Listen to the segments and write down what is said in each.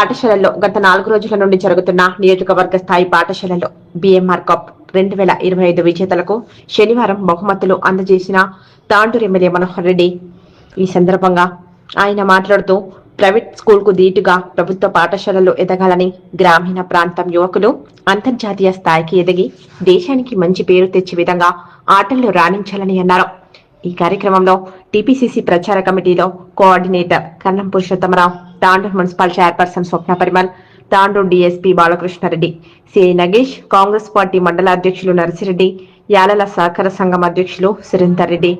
పాఠశాలల్లో పాఠశాలలో గత నాలుగు రోజుల నుండి జరుగుతున్న నియోజకవర్గ స్థాయి పాఠశాలలో బిఎంఆర్ కప్ రెండు వేల ఇరవై ఐదు విజేతలకు శనివారం బహుమతులు అందజేసిన తాండూరు ఎమ్మెల్యే మనోహర్ రెడ్డి. ఈ సందర్భంగా ఆయన మాట్లాడుతూ ప్రైవేట్ స్కూల్కు ప్రభుత్వ పాఠశాలలు ఎదగాలని గ్రామీణ ప్రాంతం యువకులు అంతర్జాతీయ స్థాయికి ఎదిగి దేశానికి మంచి పేరు తెచ్చే విధంగా ఆటల్లో రాణించాలని అన్నారు. ఈ కార్యక్రమంలో టీపీసీసీ ప్రచార కమిటీలో coordinator Kannam Purushottamarao. Tandur municipal chairperson Swapna Parimal Tandur DSP Balakrishnareddy CI Nagesh Congress party మండల అధ్యక్షులు నర్సిరెడ్డి యాలల సహకార సంఘం అధ్యక్షులు Surender Reddy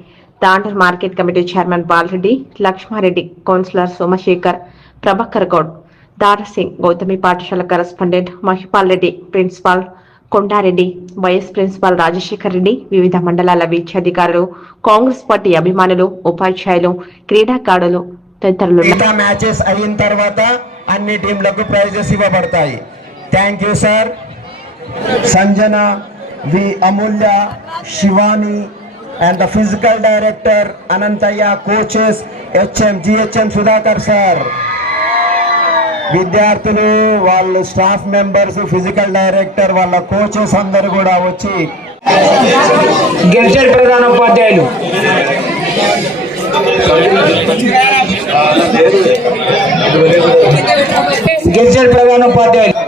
Tandur market committee chairman Balareddy Laxmareddy councillor Somashekar Prabhakar Goud Darasingh Gautami పాఠశాల correspondent Mahipal Reddy principal Kondareddy vice principal Rajashekar Reddy వివిధ మండలాల విద్యాధికారులు Congress party అభిమానులు ఉపాధ్యాయులు క్రీడాకారులు తదితరులు మిగతా మ్యాచెస్ అయిన తర్వాత అన్ని టీంలకు ప్రైజెస్ ఇవ్వబడతాయి. Thank you sir Sanjana V Amulya Shivani and the physical director Anantayya coaches HM GHM Sudhakar sir విద్యార్థులు వాళ్ళు స్టాఫ్ మెంబర్స్ ఫిజికల్ డైరెక్టర్ వాళ్ళ కోచెస్ అందరు కూడా వచ్చి గెలిచిన ప్రధాన ఉపాధ్యాయులు గెలిచిన ప్రధాన ఉపాధ్యాయులు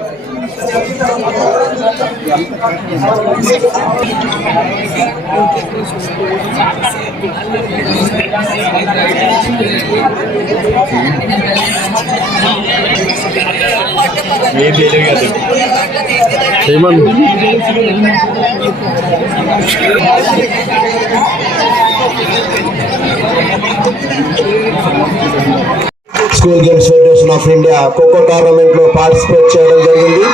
school games federation of India khokho టోర్నమెంట్లో పార్టిసిపేట్ చేయడం జరిగింది.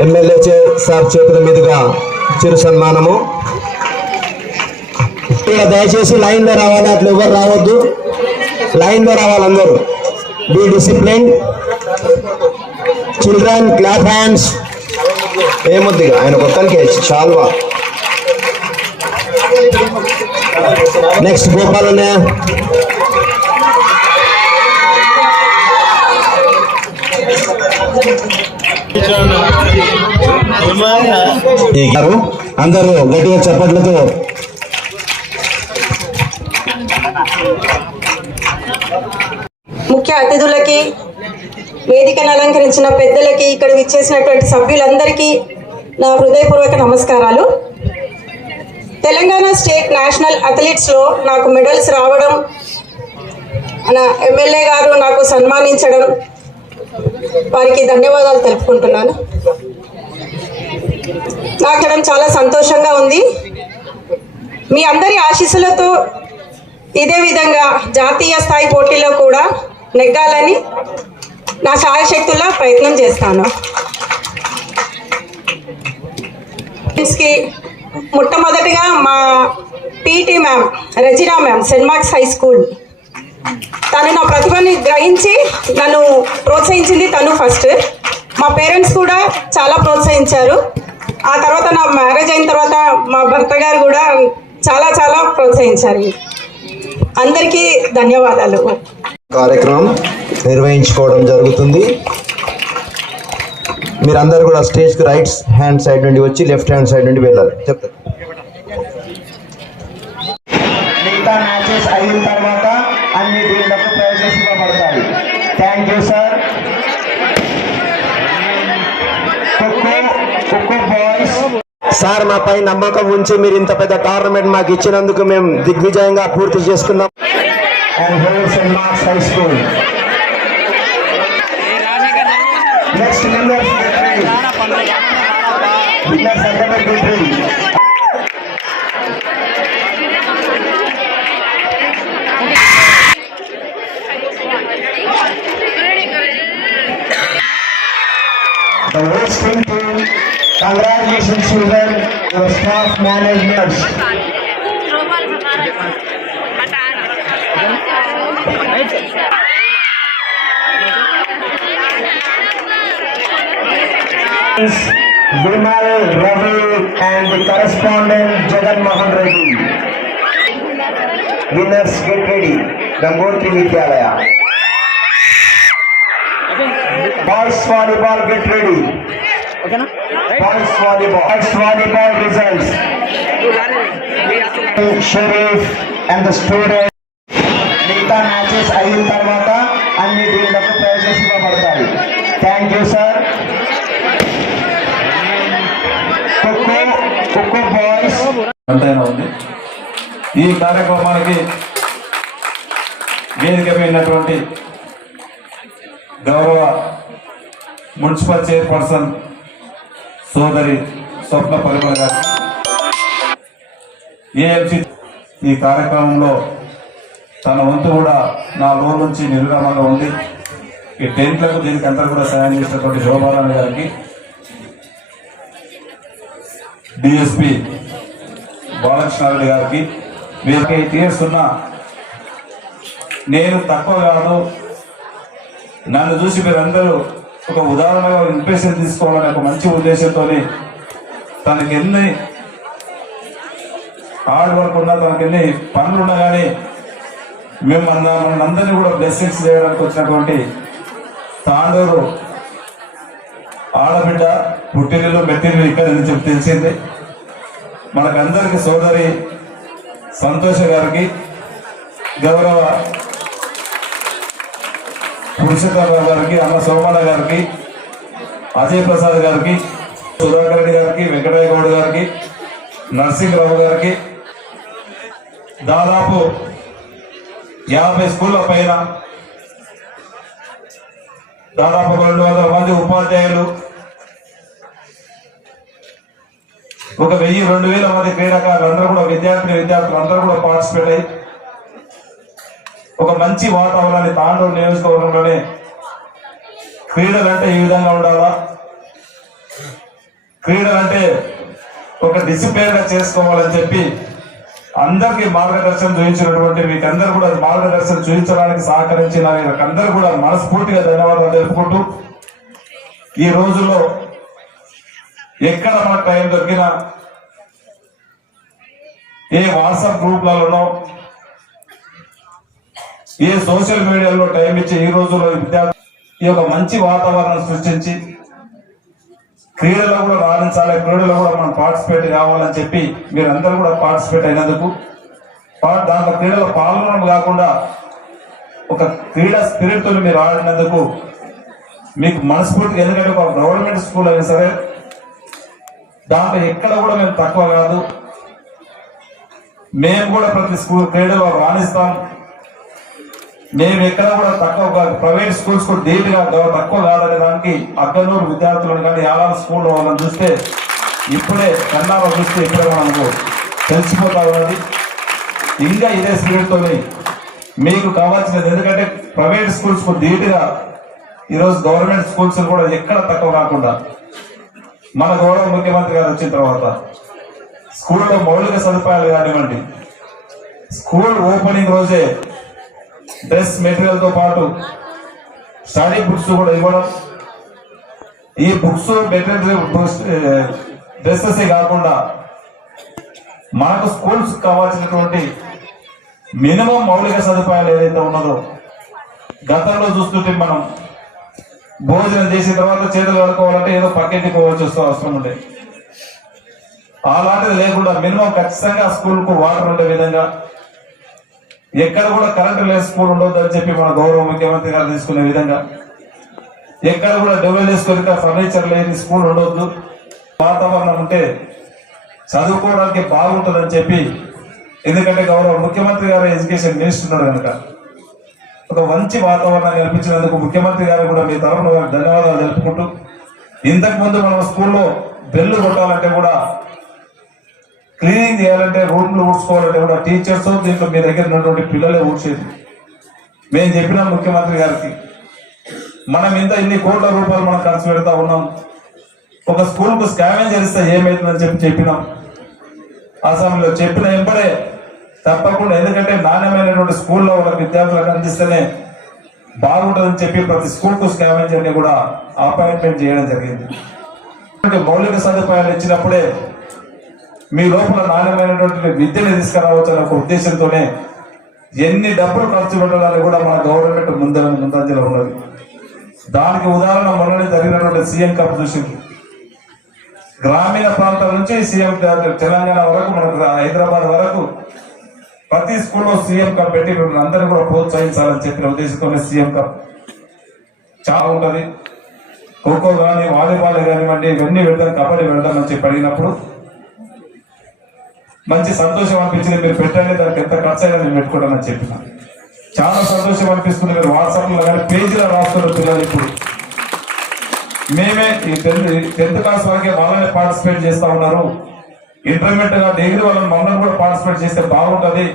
ఎమ్మెల్యే చే- సార్ చేతుల మీదుగా చిరు సన్మానము. దయచేసి లైన్లో రావాలి అట్లా ఎవరు రావద్దు. లైన్లో రావాలి అందరూ. Be discipline children clap hands ఏమొద్దిగా ఆయన కొత్తనికి చాల్వా? నెక్స్ట్ గోపాల్ అన్నయ్య గారు అందరూ గట్టిగా చప్పట్లతో. ముఖ్య అతిథులకి వేదికను అలంకరించిన పెద్దలకి ఇక్కడ విచ్చేసినటువంటి సభ్యులందరికీ నా హృదయపూర్వక నమస్కారాలు. తెలంగాణ స్టేట్ నేషనల్ అథ్లెట్స్లో నాకు మెడల్స్ రావడం నా ఎమ్మెల్యే గారు నాకు సన్మానించడం వారికి ధన్యవాదాలు తెలుపుకుంటున్నాను. నాకు చాలా సంతోషంగా ఉంది. మీ అందరి ఆశీస్సులతో ఇదే విధంగా జాతీయ స్థాయి పోటీలో కూడా నెగ్గాలని నా సాయశక్తుల్లో ప్రయత్నం చేస్తాను. కి మొట్టమొదటిగా మా PT ma'am Rajina ma'am saint Marks high school తను నా ప్రతిభని గ్రహించి నన్ను ప్రోత్సహించింది తను ఫస్ట్ మా పేరెంట్స్ కూడా చాలా ప్రోత్సహించారు. ఆ తర్వాత నా మ్యారేజ్ అయిన తర్వాత మా భర్త గారు కూడా చాలా చాలా ప్రోత్సహించారు. అందరికీ ధన్యవాదాలు. కార్యక్రమం నిర్వహించుకోవడం జరుగుతుంది. మీరందరూ కూడా స్టేజ్కి రైట్ హ్యాండ్ సైడ్ నుండి వచ్చి లెఫ్ట్ హ్యాండ్ సైడ్ నుండి వెళ్ళాలి. చెప్తారు మిగతా మ్యాచెస్ అయిన తర్వాత అన్ని టీంలకు ప్రైజెస్ ఇవ్వబడతాయి థ్యాంక్ యూ సార్ సార్ మా పై నమ్మకం ఉంచి మీరు ఇంత పెద్ద టోర్నమెంట్ మాకు ఇచ్చినందుకు మేము దిగ్విజయంగా పూర్తి చేసుకున్నాం. And holds in The hosting team, congratulations to them, your staff managers. Yes. Vimal Ravi and the correspondent Jagan Mohan Reddy. Winners get ready. Gangotri Vidyalaya. Boys volleyball get ready boys volleyball boys volleyball results Sharif and the student మిగతా matches అయిన తర్వాత అన్ని టీంలకు prizes ఇవ్వబడతాయి thank you sir ఎంతైనా ఉంది. ఈ కార్యక్రమానికి వేదిక అయినటువంటి గౌరవ మున్సిపల్ చైర్పర్సన్ సోదరి స్వప్న పరిమళ గారు. ఏఎంసి ఈ కార్యక్రమంలో తన వంతు కూడా నా లోన్ నుంచి నిర్విరామంగా ఉంది ఈ టెంట్లకు దీనికి అంతా కూడా సాయం చేసినటువంటి శోభారాణి గారికి డిఎస్పి బాలకృష్ణారెడ్డి గారికి. వీరికి ఎయిట్ నేను తక్కువ కాదు. నన్ను చూసి మీరందరూ ఒక ఉదాహరణగా ఇంప్రెషన్ తీసుకోవాలనే ఒక మంచి ఉద్దేశంతో తనకి ఎన్ని హార్డ్ వర్క్ ఉన్నా తనకి ఎన్ని పనులు ఉన్నా కానీ మేము మన మనందరినీ కూడా బ్లెస్సింగ్స్ చేయడానికి వచ్చినటువంటి తాండూరు ఆడబిడ్డ పుట్టినలో మెట్టినిల్లు ఇక్కడ నుంచి తెలిసింది. మనకందరికి సోదరి సంతోష గారికి గౌరవ పురుషోత్తమరావు గారికి అన్న సోమణ గారికి అజయ్ ప్రసాద్ గారికి సుధాకర్ రెడ్డి గారికి వెంకటయ్య గౌడ్ గారికి నరసింహరావు గారికి దాదాపు యాభై స్కూళ్ళ పైన దాదాపు రెండు వందల మంది ఉపాధ్యాయులు ఒక వెయ్యి రెండు వేల మంది క్రీడాకారులు అందరూ కూడా విద్యార్థి విద్యార్థులు అందరూ కూడా పార్టిసిపేట్ అయ్యి ఒక మంచి వాతావరణాన్ని తాండూరు నియోజకవర్గంలోనే క్రీడలు అంటే ఈ విధంగా ఉండాలా? క్రీడలు అంటే ఒక డిసిప్లిన్గా చేసుకోవాలని చెప్పి అందరికీ మార్గదర్శనం చూపించినటువంటి మీకు అందరు కూడా మార్గదర్శనం చూపించడానికి సహకరించిన అందరూ కూడా మనస్ఫూర్తిగా ధన్యవాదాలు తెలుపుకుంటూ ఈ రోజుల్లో ఎక్కడ మనకు టైం దొరికినా ఏ వాట్సాప్ గ్రూప్లలోనో ఏ సోషల్ మీడియాలో టైం ఇచ్చి ఈ రోజుల్లో విద్యార్థి ఈ యొక్క మంచి వాతావరణం సృష్టించి క్రీడలో కూడా రాణించాలి క్రీడలో కూడా మనం పార్టిసిపేట్ కావాలని చెప్పి మీరందరూ కూడా పార్టిసిపేట్ అయినందుకు దాంట్లో క్రీడలో పాల్గొనడం కాకుండా ఒక క్రీడా స్పిరిట్తో మీరు ఆడినందుకు మీకు మనస్ఫూర్తిగా ఎందుకంటే ఒక గవర్నమెంట్ స్కూల్ అయినా సరే దాంట్లో ఎక్కడ కూడా మేము తక్కువ కాదు. మేము కూడా ప్రతి స్కూల్ క్రీడలో రాణిస్తాం. మేము ఎక్కడ కూడా తక్కువ కాదు ప్రైవేట్ స్కూల్స్ కూడా ధీటుగా తక్కువ కాదనే దానికి అగ్గనూరు విద్యార్థులను కానీ యాలాల స్కూల్లో వాళ్ళని చూస్తే ఇప్పుడే కన్నాలో చూస్తే ఇప్పుడే మనకు తెలిసిపోతా ఉన్నది. ఇంకా ఇదే స్పీడ్తోనే మీకు కావాల్సినది. ఎందుకంటే ప్రైవేట్ స్కూల్స్కు ధీటుగా ఈరోజు గవర్నమెంట్ స్కూల్స్ కూడా ఎక్కడ తక్కువ కాకుండా మన గౌరవ ముఖ్యమంత్రి గారు వచ్చిన తర్వాత స్కూల్లో మౌలిక సదుపాయాలు కానివ్వండి స్కూల్ ఓపెనింగ్ రోజే డ్రెస్ మెటీరియల్తో పాటు స్టడీ బుక్స్ కూడా ఇవ్వడం. ఈ బుక్స్ మెటీరియల్ డ్రెస్సెస్ కాకుండా మనకు స్కూల్స్ కావాల్సినటువంటి మినిమం మౌలిక సదుపాయాలు ఏదైతే ఉన్నదో గతంలో చూస్తుంటే మనం భోజనం చేసిన తర్వాత చేతులు కడుక్కోవాలంటే ఏదో పక్కెత్తి పోవాల్సి వస్తే అవసరం ఉండే. అలాంటిది లేకుండా మినిమం ఖచ్చితంగా స్కూల్కు వాటర్ ఉండే విధంగా ఎక్కడ కూడా కరెంటు లేని స్కూల్ ఉండొద్దు అని చెప్పి మన గౌరవ ముఖ్యమంత్రి గారు తీసుకునే విధంగా ఎక్కడ కూడా డెవలప్ కొరిక ఫర్నిచర్ లేని స్కూల్ ఉండొద్దు. వాతావరణం ఉంటే చదువుకోవడానికి బాగుంటుందని చెప్పి ఎందుకంటే గౌరవ ముఖ్యమంత్రి గారు ఎడ్యుకేషన్ మినిస్టర్ ఉన్నాడు కనుక. ఒక మంచి వాతావరణం కల్పించినందుకు ముఖ్యమంత్రి గారు కూడా మీ తరఫున ధన్యవాదాలు తెలుపుకుంటూ ఇంతకు ముందు మనం స్కూల్లో బెల్లు కొట్టాలంటే కూడా క్లీనింగ్ చేయాలంటే రూమ్లు ఊడ్చుకోవాలంటే కూడా టీచర్స్ దీంట్లో మీ దగ్గర ఉన్నటువంటి పిల్లలే ఊడ్చేది. మేము చెప్పినాం ముఖ్యమంత్రి గారికి మనం ఇంత ఇన్ని కోట్ల రూపాయలు మనం ఖర్చు పెడతా ఉన్నాం. ఒక స్కూల్కు చేస్తే ఏమవుతుందని చెప్పి చెప్పినాం. అసెంబ్లీలో చెప్పిన ఎంపడే తప్పకుండా ఎందుకంటే నాణ్యమైనటువంటి స్కూల్లో ఉన్న విద్యార్థులకు అందిస్తేనే బాగుంటుందని చెప్పి ప్రతి స్కూల్కు కూడా అపాయింట్మెంట్ చేయడం జరిగింది. మౌలిక సదుపాయాలు ఇచ్చినప్పుడే మీ లోపల నాణ్యమైనటువంటి విద్యను తీసుకురావచ్చు అనే ఒక ఉద్దేశంతోనే ఎన్ని డబ్బులు ఖర్చు పెట్టడానికి కూడా మన గవర్నమెంట్ ముందర ముందంజలో ఉన్నది. దానికి ఉదాహరణ మొన్ననే జరిగినటువంటి సీఎం కప్ చూసింది. గ్రామీణ ప్రాంతాల నుంచి సీఎం తెలంగాణ వరకు మనకు హైదరాబాద్ వరకు ప్రతి స్కూల్లో సీఎం కప్ పెట్టి మిమ్మల్ని అందరూ కూడా ప్రోత్సహించాలని చెప్పిన ఉద్దేశంతోనే సీఎం కప్. చాలా ఉంటుంది. ఖోఖో కానీ వాలీబాల్ కానివ్వండి ఇవన్నీ పెడతాం కబడ్డీ పెడతామని చెప్పి అడిగినప్పుడు మంచి సంతోషం అనిపించింది. మీరు పెట్టండి దానికి ఎంత ఖర్చు అయినా నేను పెట్టుకోవడం చెప్పిన. చాలా సంతోషం అనిపిస్తుంది. మీరు వాట్సాప్లో కానీ పేజీలో రాస్తున్నారు పిల్లలు ఇప్పుడు. మేమే ఈ టెన్త్ టెన్త్ క్లాస్ వరకే వాళ్ళని పార్టిసిపేట్ చేస్తా ఉన్నారు. ఇంటర్మీడియట్గా డిగ్రీ వాళ్ళని మమ్మల్ని కూడా పార్టిసిపేట్ చేస్తే బాగుంటది.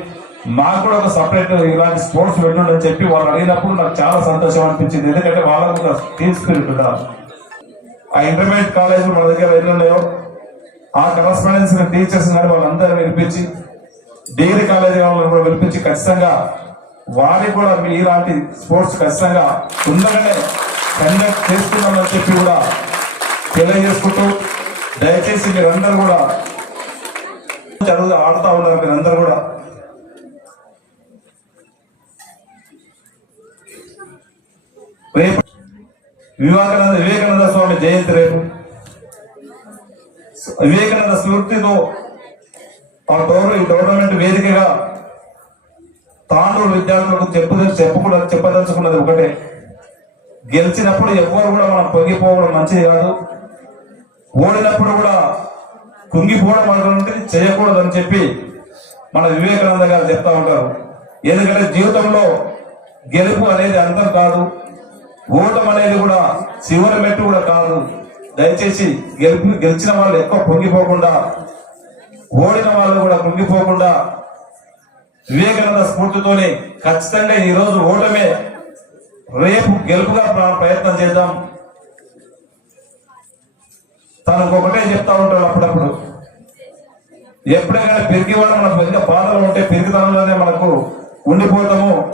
మాకు కూడా ఒక సపరేట్ ఇలాంటి స్పోర్ట్స్ పెట్టండి అని చెప్పి వాళ్ళు అడిగినప్పుడు నాకు చాలా సంతోషం అనిపించింది. ఎందుకంటే వాళ్ళకు టీమ్ స్పిరిట్ ఉండాలి. ఆ ఇంటర్మీడియట్ కాలేజ్ మన దగ్గర ఎన్నున్నాయో ఆ కరస్పాండెన్స్ టీచర్స్ కానీ వాళ్ళందరూ వినిపించి డిగ్రీ కాలేజీ వాళ్ళని కూడా వినిపించి ఖచ్చితంగా వారికి కూడా మీ ఇలాంటి స్పోర్ట్స్ ఖచ్చితంగా తొందరగానే కండక్ట్ చేస్తున్నామని చెప్పి కూడా తెలియజేసుకుంటూ దయచేసి మీరందరూ కూడా చదువు ఆడుతా ఉన్నారు మీరందరూ కూడా. రేపు వివేకానంద వివేకానంద స్వామి జయంతి రేపు. వివేకానంద స్ఫూర్తితో ఆ టోర్ ఈ టోర్నమెంట్ వేదికగా తాండూరు విద్యార్థులకు చెప్పు చెప్పకుండా చెప్పదలుచుకున్నది ఒకటే. గెలిచినప్పుడు ఎవరు కూడా మనం పొంగిపోవడం మంచిది కాదు. ఓడినప్పుడు కూడా కుంగిపోవడం అనుకుంటే చేయకూడదు అని చెప్పి మన వివేకానంద గారు చెప్తా ఉంటారు. ఎందుకంటే జీవితంలో గెలుపు అనేది అంతం కాదు ఓటం అనేది కూడా చివరి మెట్టు కూడా కాదు. దయచేసి గెలుపు గెలిచిన వాళ్ళు ఎక్కువ పొంగిపోకుండా ఓడిన వాళ్ళు కూడా పొంగిపోకుండా వివేకానంద స్ఫూర్తితోనే ఖచ్చితంగా ఈరోజు ఓటమే రేపు గెలుపుగా ప్రయత్నం చేద్దాం. తనకు ఒకటే చెప్తా ఉంటాడు అప్పుడప్పుడు. ఎప్పుడైనా పెరిగి వాళ్ళు మనకు పెద్ద బాధలు ఉంటే పెరిగితనంలోనే మనకు ఉండిపోతాము.